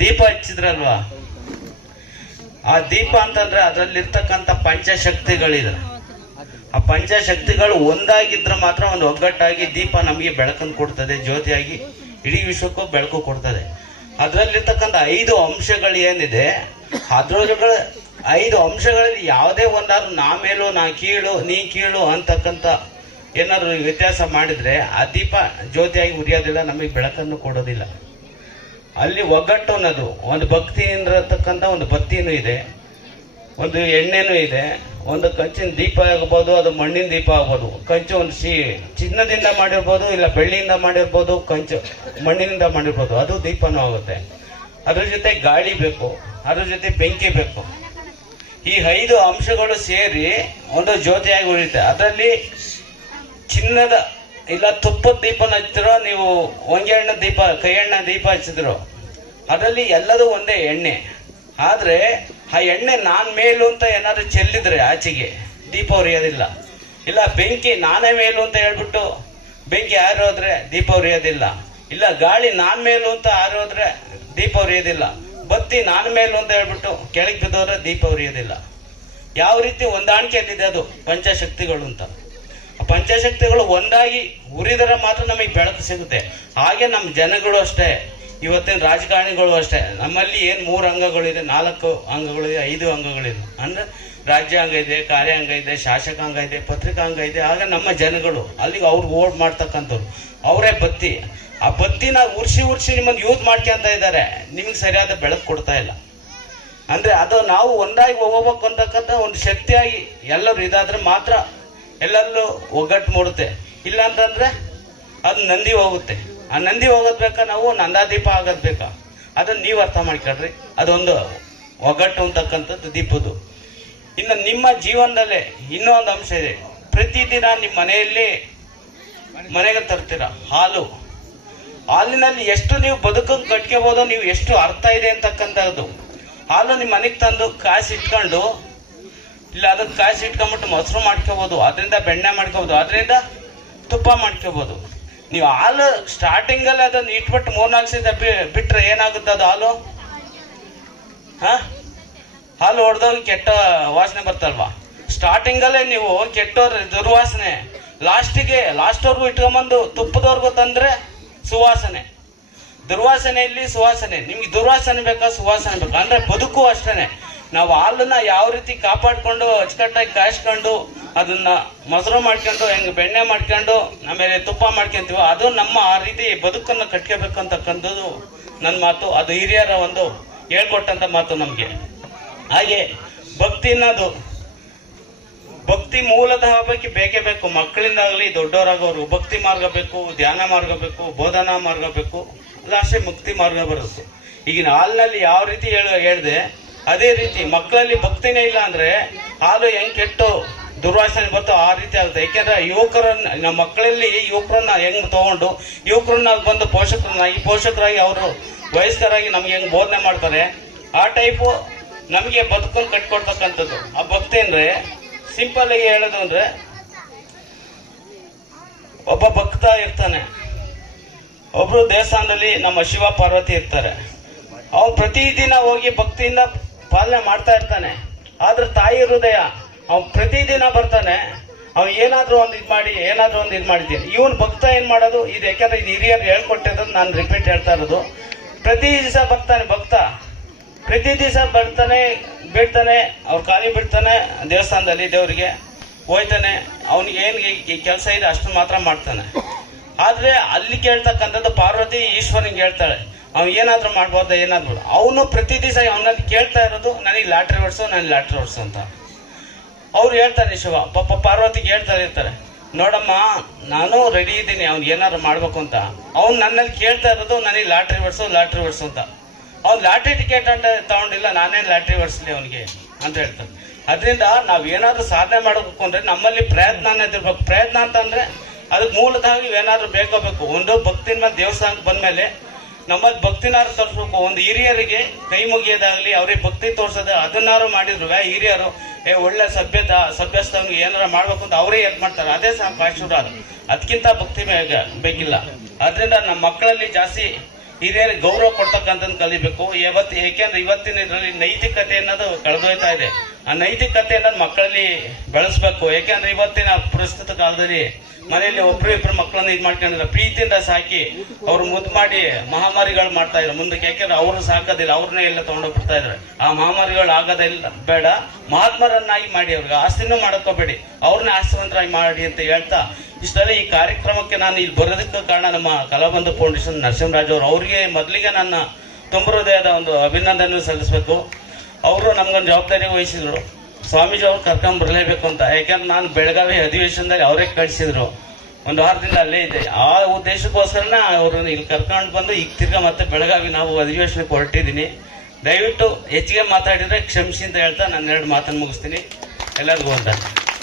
ದೀಪ ಹಚ್ಚಿದ್ರಲ್ವಾ? ಆ ದೀಪ ಅಂತಂದ್ರೆ ಅದರಲ್ಲಿರ್ತಕ್ಕಂಥ ಪಂಚಶಕ್ತಿಗಳಿದೆ. ಆ ಪಂಚಶಕ್ತಿಗಳು ಒಂದಾಗಿದ್ರೆ ಮಾತ್ರ ಒಂದು ಒಗ್ಗಟ್ಟಾಗಿ ದೀಪ ನಮಗೆ ಬೆಳಕನ್ನು ಕೊಡ್ತದೆ, ಜ್ಯೋತಿಯಾಗಿ ಇಡೀ ವಿಶ್ವಕ್ಕೂ ಬೆಳಕು ಕೊಡ್ತದೆ. ಅದರಲ್ಲಿರ್ತಕ್ಕಂಥ ಐದು ಅಂಶಗಳು ಏನಿದೆ ಅದ್ರೊಳಗಡೆ ಐದು ಅಂಶಗಳಲ್ಲಿ ಯಾವುದೇ ಒಂದಾದ್ರು ನಾ ಮೇಲು, ನಾ ಕೀಳು, ನೀ ಕೀಳು ಅಂತಕ್ಕಂಥ ಏನಾದ್ರು ವ್ಯತ್ಯಾಸ ಮಾಡಿದ್ರೆ ಆ ದೀಪ ಜ್ಯೋತಿಯಾಗಿ ಉರಿಯೋದಿಲ್ಲ, ನಮಗೆ ಬೆಳಕನ್ನು ಕೊಡೋದಿಲ್ಲ. ಅಲ್ಲಿ ಒಗ್ಗಟ್ಟು ಅನ್ನೋದು ಒಂದು ಭಕ್ತಿಯಿಂದ ಇರತಕ್ಕಂಥ ಒಂದು ಬತ್ತಿನೂ ಇದೆ. ಒಂದು ಎಣ್ಣೆನೂ ಇದೆ. ಒಂದು ಕಂಚಿನ ದೀಪ ಆಗ್ಬೋದು ಅದು ಮಣ್ಣಿನ ದೀಪ ಆಗ್ಬೋದು ಕಂಚು ಒಂದು ಸಿ ಚಿನ್ನದಿಂದ ಮಾಡಿರ್ಬೋದು, ಇಲ್ಲ ಬೆಳ್ಳಿಯಿಂದ ಮಾಡಿರ್ಬೋದು, ಕಂಚು ಮಣ್ಣಿನಿಂದ ಮಾಡಿರ್ಬೋದು. ಅದು ದೀಪನೂ ಆಗುತ್ತೆ. ಅದ್ರ ಜೊತೆ ಗಾಳಿ ಬೇಕು. ಅದ್ರ ಜೊತೆ ಬೆಂಕಿ ಬೇಕು. ಈ ಐದು ಅಂಶಗಳು ಸೇರಿ ಒಂದು ಜ್ಯೋತಿಯಾಗಿ ಉಳಿಯುತ್ತೆ. ಅದರಲ್ಲಿ ಚಿನ್ನದ, ಇಲ್ಲ ತುಪ್ಪದ ದೀಪನ ಹಚ್ಚಿರೋ ನೀವು ಹೊಂಗೆ ಹಣ್ಣ ದೀಪ ಕೈ ಹಣ್ಣ ದೀಪ ಹಚ್ಚಿದ್ರು ಅದರಲ್ಲಿ ಎಲ್ಲದೂ ಒಂದೇ ಎಣ್ಣೆ. ಆದ್ರೆ, ಆ ಎಣ್ಣೆ ನಾನ್ ಮೇಲು ಅಂತ ಏನಾದ್ರು ಚೆಲ್ಲಿದ್ರೆ ಆಚೆಗೆ ದೀಪ ಉರಿಯೋದಿಲ್ಲ ಇಲ್ಲ, ಬೆಂಕಿ ನಾನೇ ಮೇಲು ಅಂತ ಹೇಳ್ಬಿಟ್ಟು, ಬೆಂಕಿ ಆರೋದ್ರೆ ದೀಪ ಉರಿಯೋದಿಲ್ಲ ಇಲ್ಲ, ಗಾಳಿ ನಾನ್ ಮೇಲು ಅಂತ ಆರೋದ್ರೆ ದೀಪ ಉರಿಯೋದಿಲ್ಲ ಬತ್ತಿ ನಾನ್ ಮೇಲು ಅಂತ ಹೇಳ್ಬಿಟ್ಟು ಕೆಳಗೆ ಬಿದ್ದೋದ್ರೆ ದೀಪ ಉರಿಯೋದಿಲ್ಲ ಯಾವ ರೀತಿ ಹೊಂದಾಣಿಕೆಯಲ್ಲಿದೆ ಅದು ಪಂಚಶಕ್ತಿಗಳು ಅಂತ. ಪಂಚಶಕ್ತಿಗಳು ಒಂದಾಗಿ ಉರಿದರೆ ಮಾತ್ರ ನಮಗೆ ಬೆಳಕು ಸಿಗುತ್ತೆ. ಹಾಗೆ ನಮ್ಮ ಜನಗಳು ಅಷ್ಟೇ. ಇವತ್ತಿನ ರಾಜಕಾರಣಿಗಳು ಅಷ್ಟೇ. ನಮ್ಮಲ್ಲಿ ಏನು ಮೂರು ಅಂಗಗಳಿದೆ, ನಾಲ್ಕು ಅಂಗಗಳಿದೆ, ಐದು ಅಂಗಗಳಿದೆ. ಅಂದ್ರೆ ರಾಜ್ಯಾಂಗ ಇದೆ, ಕಾರ್ಯಾಂಗ ಇದೆ, ಶಾಸಕಾಂಗ ಇದೆ, ಪತ್ರಿಕಾಂಗ ಇದೆ. ಆಗ ನಮ್ಮ ಜನಗಳು, ಅಲ್ಲಿಗೆ ಅವ್ರು ಓಟ್ ಮಾಡ್ತಕ್ಕಂಥವ್ರು. ಅವರೇ ಬತ್ತಿ. ಆ ಬತ್ತಿನ ಉರ್ಸಿ ಉರ್ಸಿ ನಿಮ್ಮನ್ನು ಯೂಸ್ ಮಾಡ್ಕೊಂತ ಇದ್ದಾರೆ. ನಿಮ್ಗೆ ಸರಿಯಾದ ಬೆಳಕು ಕೊಡ್ತಾ ಇಲ್ಲ. ಅಂದರೆ ಅದು ನಾವು ಒಂದಾಗಿ ಹೋಗ್ಬೇಕು ಅಂತಕ್ಕಂಥ ಒಂದು ಶಕ್ತಿಯಾಗಿ ಎಲ್ಲರೂ ಇದಾದರೆ ಮಾತ್ರ ಎಲ್ಲರಲ್ಲೂ ಒಗ್ಗಟ್ಟು ಮೂಡುತ್ತೆ. ಇಲ್ಲ ಅಂತಂದ್ರೆ ಅದು ನಂದಿ ಹೋಗುತ್ತೆ. ಆ ನಂದಿ ಹೋಗೋದ್ ಬೇಕಾ ನಾವು, ನಂದಾದೀಪ ಆಗೋದ್ ಬೇಕಾ ಅದನ್ನ ನೀವು ಅರ್ಥ ಮಾಡ್ಕೊಳ್ರಿ. ಅದೊಂದು ಒಗ್ಗಟ್ಟು ಅಂತಕ್ಕಂಥದ್ದು ದೀಪದ್ದು. ಇನ್ನು ನಿಮ್ಮ ಜೀವನದಲ್ಲೇ ಇನ್ನೂ ಒಂದು ಅಂಶ ಇದೆ. ಪ್ರತಿದಿನ ನಿಮ್ಮ ಮನೆಯಲ್ಲಿ ಮನೆಗೆ ತರ್ತೀರ? ಹಾಲು. ಹಾಲಿನಲ್ಲಿ ಎಷ್ಟು ನೀವು ಬದುಕನ್ನು ಕಟ್ಕೋಬೋದು, ನೀವು ಎಷ್ಟು ಅರ್ಥ ಇದೆ ಅಂತಕ್ಕಂಥದ್ದು. ಹಾಲು ನಿಮ್ಮ ಮನೆಗೆ ತಂದು ಕಾಸು ಇಟ್ಕೊಂಡು, ಇಲ್ಲ ಅದಕ್ಕೆ ಕಾಸು ಇಟ್ಕೊಂಬಿಟ್ಟು ಮೊಸರು ಮಾಡ್ಕೋಬೋದು, ಅದರಿಂದ ಬೆಣ್ಣೆ ಮಾಡ್ಕೋಬೋದು, ಅದರಿಂದ ತುಪ್ಪ ಮಾಡ್ಕೋಬಹುದು ನೀವು ಹಾಲು ಸ್ಟಾರ್ಟಿಂಗ್ ಅಲ್ಲಿ ಅದನ್ನ ಇಟ್ಬಿಟ್ಟು ಮೂರ್ನಾಲ್ಕು ಸೀದ ಬಿಟ್ರೆ ಏನಾಗುತ್ತೆ ಅದು ಹಾಲು? ಹಾ? ಹಾಲು ಹೊಡೆದೋಗಿ ಕೆಟ್ಟ ವಾಸನೆ ಬರ್ತಲ್ವಾ? ಸ್ಟಾರ್ಟಿಂಗ್ ಅಲ್ಲೇ ನೀವು ಕೆಟ್ಟೋರ್ ದುರ್ವಾಸನೆ. ಲಾಸ್ಟಿಗೆ, ಲಾಸ್ಟ್ವರೆಗೂ ಇಟ್ಕೊಂಬಂದು ತುಪ್ಪದವರೆಗೂ ತಂದ್ರೆ ಸುವಾಸನೆ. ದುರ್ವಾಸನೆಯಲ್ಲಿ ಸುವಾಸನೆ. ನಿಮ್ಗೆ ದುರ್ವಾಸನೆ ಬೇಕಾ? ಸುವಾಸನೆ ಬೇಕಾ? ಅಂದರೆ ಬದುಕು ಅಷ್ಟೇನೆ. ನಾವು ಹಾಲನ್ನ ಯಾವ ರೀತಿ ಕಾಪಾಡ್ಕೊಂಡು ಅಚ್ಚುಕಟ್ಟಾಗಿ ಕಾಯಿಸ್ಕೊಂಡು ಅದನ್ನ ಮೊಸರು ಮಾಡ್ಕೊಂಡು ಹೆಂಗ್ ಬೆಣ್ಣೆ ಮಾಡ್ಕೊಂಡು ಆಮೇಲೆ ತುಪ್ಪ ಮಾಡ್ಕೊಂತೀವೋ ಅದು ನಮ್ಮ ಆ ರೀತಿ ಬದುಕನ್ನು ಕಟ್ಕೋಬೇಕು ಅಂತಕ್ಕಂಥದ್ದು ನನ್ನ ಮಾತು. ಅದು ಹಿರಿಯರ ಒಂದು ಹೇಳ್ಕೊಟ್ಟಂತ ಮಾತು ನಮಗೆ. ಹಾಗೆ ಭಕ್ತಿ ಅನ್ನೋದು, ಭಕ್ತಿ ಮೂಲತಃ ಬಗ್ಗೆ ಬೇಕೇ ಬೇಕು. ಮಕ್ಕಳಿಂದಾಗಲಿ ದೊಡ್ಡವರಾಗೋರು ಭಕ್ತಿ ಮಾರ್ಗ ಬೇಕು, ಧ್ಯಾನ ಮಾರ್ಗ ಬೇಕು, ಬೋಧನಾ ಮಾರ್ಗ ಬೇಕು. ಲಾಸ್ಟೇ ಮುಕ್ತಿ ಮಾರ್ಗ ಬರುತ್ತೆ. ಈಗಿನ ಹಾಲಿನಲ್ಲಿ ಯಾವ ರೀತಿ ಹೇಳ ಹೇಳ್ದೆ ಅದೇ ರೀತಿ ಮಕ್ಕಳಲ್ಲಿ ಭಕ್ತಿನೇ ಇಲ್ಲ ಅಂದ್ರೆ ಹಾಲು ಹೆಂಗ್ ಕೆಟ್ಟು ದುರ್ವಾಸನೆ ಬರ್ತೋ ಆ ರೀತಿ ಆಗುತ್ತೆ. ಯಾಕೆಂದ್ರೆ ಯುವಕರನ್ನ, ನಮ್ಮ ಮಕ್ಕಳಲ್ಲಿ ಯುವಕರನ್ನ ಹೆಂಗ್ ತಗೊಂಡು, ಯುವಕರನ್ನ ಬಂದು ಪೋಷಕರನ್ನಾಗಿ ಪೋಷಕರಾಗಿ ಅವರು ವಯಸ್ಕರಾಗಿ ನಮ್ಗೆ ಹೆಂಗ್ ಬೋಧನೆ ಮಾಡ್ತಾರೆ, ಆ ಟೈಪು ನಮಗೆ ಬದುಕನ್ನು ಕಟ್ಕೊಡ್ತಕ್ಕಂಥದ್ದು. ಆ ಭಕ್ತಿ ಅಂದ್ರೆ ಸಿಂಪಲ್ ಆಗಿ ಹೇಳೋದು ಅಂದ್ರೆ ಒಬ್ಬ ಭಕ್ತ ಇರ್ತಾನೆ. ಒಬ್ರು ದೇವಸ್ಥಾನದಲ್ಲಿ ನಮ್ಮ ಶಿವ ಪಾರ್ವತಿ ಇರ್ತಾರೆ. ಅವ್ನು ಪ್ರತಿದಿನ ಹೋಗಿ ಭಕ್ತಿಯಿಂದ ಪಾಲನೆ ಮಾಡ್ತಾ ಇರ್ತಾನೆ. ಆದ್ರೆ ತಾಯಿ ಹೃದಯ ಅವ್ನು ಪ್ರತಿದಿನ ಬರ್ತಾನೆ. ಅವ್ನು ಏನಾದ್ರೂ ಒಂದು ಇದು ಮಾಡಿ, ಏನಾದ್ರೂ ಒಂದು ಇದು ಮಾಡಿದ್ದೀನಿ ಇವನ್ ಭಕ್ತ ಏನ್ ಮಾಡೋದು? ಇದು ಯಾಕಂದ್ರೆ ಇದು ಹಿರಿಯರು ಹೇಳ್ಕೊಟ್ಟಿರೋದು ನಾನು ರಿಪೀಟ್ ಹೇಳ್ತಾ ಇರೋದು. ಪ್ರತಿ ದಿವಸ ಬರ್ತಾನೆ ಭಕ್ತ. ಪ್ರತಿ ದಿವಸ ಬರ್ತಾನೆ ಬಿಡ್ತಾನೆ ಅವ್ರು ಖಾಲಿ ಬಿಡ್ತಾನೆ ದೇವಸ್ಥಾನದಲ್ಲಿ ದೇವರಿಗೆ. ಹೋಯ್ತಾನೆ. ಅವ್ನಿಗೆ ಏನು ಕೆಲಸ ಇದೆ ಅಷ್ಟು ಮಾತ್ರ ಮಾಡ್ತಾನೆ. ಆದ್ರೆ ಅಲ್ಲಿ ಕೇಳ್ತಕ್ಕಂಥದ್ದು ಪಾರ್ವತಿ ಈಶ್ವರನಿಗೆ ಹೇಳ್ತಾಳೆ. ಅವ್ನು ಏನಾದರೂ ಮಾಡ್ಬೋದ, ಏನಾದ್ರು ಅವನು ಪ್ರತಿ ದಿವಸ ಅವನಲ್ಲಿ ಕೇಳ್ತಾ ಇರೋದು, ನನಗೆ ಲಾಟ್ರಿ ಓಡಿಸು, ನನಗೆ ಲಾಟ್ರಿ ಓಡಿಸು ಅಂತ. ಅವ್ರು ಹೇಳ್ತಾರೆ ಶಿವ, ಪಾಪ ಪಾರ್ವತಿಗೆ ಹೇಳ್ತಾರೆ ಇರ್ತಾರೆ ನೋಡಮ್ಮ, ನಾನು ರೆಡಿ ಇದ್ದೀನಿ, ಅವ್ನು ಏನಾದ್ರು ಮಾಡ್ಬೇಕು ಅಂತ. ಅವ್ನು ನನ್ನಲ್ಲಿ ಕೇಳ್ತಾ ಇರೋದು, ನನಗೆ ಲಾಟ್ರಿ ಓಡಿಸು ಲಾಟ್ರಿ ಓಡಿಸು ಅಂತ. ಅವ್ನು ಲಾಟ್ರಿ ಟಿಕೆಟ್ ಅಂತ ತಗೊಂಡಿಲ್ಲ ನಾನೇ ಲಾಟ್ರಿ ಓಡಿಸ್ಲಿ ಅವನಿಗೆ ಅಂತ ಹೇಳ್ತಾರೆ. ಅದರಿಂದ ನಾವು ಏನಾದರೂ ಸಾಧನೆ ಮಾಡಬೇಕು ಅಂದರೆ ನಮ್ಮಲ್ಲಿ ಪ್ರಯತ್ನ ಅನ್ನೋದಿರ್ಬೇಕು ಪ್ರಯತ್ನ ಅಂತಂದರೆ ಅದಕ್ಕೆ ಮೂಲತಃ ಏನಾದರೂ ಬೇಕೋ ಬೇಕು. ಒಂದು ಭಕ್ತಿನ ದೇವಸ್ಥಾನಕ್ಕೆ ಬಂದ್ಮೇಲೆ ನಮ್ಮಲ್ಲಿ ಭಕ್ತಿನಾರು ತೋರಿಸ್ಬೇಕು. ಒಂದು ಹಿರಿಯರಿಗೆ ಕೈ ಮುಗಿಯೋದಾಗ್ಲಿ ಅವ್ರಿಗೆ ಭಕ್ತಿ ತೋರಿಸೋದು, ಅದನ್ನಾರು ಮಾಡಿದ್ರು. ಹಿರಿಯರು, ಏ, ಒಳ್ಳೆ ಸಭ್ಯತ ಸಭ್ಯಸ್ಥವ್ನಿಗೆ ಏನಾರ ಮಾಡ್ಬೇಕು ಅಂತ ಅವರೇ ಹೆಲ್ಪ್ ಮಾಡ್ತಾರೆ. ಅದೇ ಸಾಕು ಆಶೀರ್ವಾದ ಅದಕ್ಕಿಂತ ಭಕ್ತಿ ಬೇಕಿಲ್ಲ. ಅದರಿಂದ ನಮ್ಮ ಮಕ್ಕಳಲ್ಲಿ ಜಾಸ್ತಿ ಹಿರಿಯರಿಗೆ ಗೌರವ ಕೊಡ್ತಕ್ಕಂಥದ್ದು ಕಲಿಬೇಕು. ಯಾವತ್ತು, ಏಕೆಂದ್ರೆ ಇವತ್ತಿನ ಇದರಲ್ಲಿ ನೈತಿಕತೆ ಅನ್ನೋದು ಕಳೆದೋಯ್ತಾ ಇದೆ. ಆ ನೈತಿಕತೆ ಅನ್ನೋದು ಮಕ್ಕಳಲ್ಲಿ ಬೆಳೆಸ್ಬೇಕು. ಯಾಕೆಂದ್ರೆ ಇವತ್ತಿನ ಪ್ರಸ್ತುತ ಕಾಲದಲ್ಲಿ ಮನೆಯಲ್ಲಿ ಒಬ್ರು ಇಬ್ರು ಮಕ್ಕಳನ್ನ ಇದು ಮಾಡ್ಕೊಂಡಿಲ್ಲ. ಪ್ರೀತಿಯಿಂದ ಸಾಕಿ ಅವ್ರು ಮುದ್ದು ಮಾಡಿ ಮಹಾಮಾರಿಗಳು ಮಾಡ್ತಾ ಇದ್ರು. ಮುಂದಕ್ಕೆ ಯಾಕೆಂದ್ರೆ ಅವ್ರನ್ನ ಸಾಕೋದಿಲ್ಲ. ಅವ್ರನ್ನೇ ಎಲ್ಲ ತಗೊಂಡೋಗ್ಬಿಡ್ತಾ ಇದ್ರು. ಆ ಮಹಾಮಾರಿಗಳು ಆಗೋದಿಲ್ಲ ಬೇಡ. ಮಹಾತ್ಮರನ್ನಾಗಿ ಮಾಡಿ ಅವ್ರಿಗೆ. ಆಸ್ತಿನೂ ಮಾಡ್ಕೋಬೇಡಿ. ಅವ್ರನ್ನ ಆಸ್ತಿವಂತರಾಗಿ ಮಾಡಿ ಅಂತ ಹೇಳ್ತಾ ಇಷ್ಟೆಲ್ಲ ಈ ಕಾರ್ಯಕ್ರಮಕ್ಕೆ ನಾನು ಇಲ್ಲಿ ಬರೋದಕ್ಕೆ ಕಾರಣ ನಮ್ಮ ಕಲಾಬಂಧ ಫೌಂಡೇಶನ್ ನರಸಿಂಹರಾಜ್ ಅವರು. ಅವರಿಗೆ ಮೊದಲಿಗೆ ನನ್ನ ತುಂಬ ಹೃದಯದ ಒಂದು ಅಭಿನಂದನೆ ಸಲ್ಲಿಸಬೇಕು. ಅವರು ನಮ್ಗೊಂದು ಜವಾಬ್ದಾರಿ ವಹಿಸಿದ್ರು. ಸ್ವಾಮೀಜಿ ಅವ್ರು ಕರ್ಕೊಂಡ್ ಬರಲೇಬೇಕು ಅಂತ. ಯಾಕಂದ್ರೆ ನಾನು ಬೆಳಗಾವಿ ಅಧಿವೇಶನದಲ್ಲಿ ಅವರೇ ಕಳಿಸಿದ್ರು. ಒಂದು ವಾರದಿಂದ ಅಲ್ಲೇ ಇದೆ ಆ ಉದ್ದೇಶಕ್ಕೋಸ್ಕರನೇ ಅವ್ರನ್ನ ಇಲ್ಲಿ ಕರ್ಕೊಂಡು ಬಂದು ಈಗ ತಿರ್ಗಾ ಮತ್ತೆ ಬೆಳಗಾವಿ ನಾವು ಅಧಿವೇಶನಕ್ಕೆ ಹೊರಟಿದ್ದೀನಿ. ದಯವಿಟ್ಟು ಹೆಚ್ಚಿಗೆ ಮಾತಾಡಿದರೆ ಕ್ಷಮಿಸಿ ಅಂತ ಹೇಳ್ತಾ ನಾನು ಎರಡು ಮಾತನ್ನು ಮುಗಿಸ್ತೀನಿ. ಎಲ್ಲರಿಗೂ ಅಂತ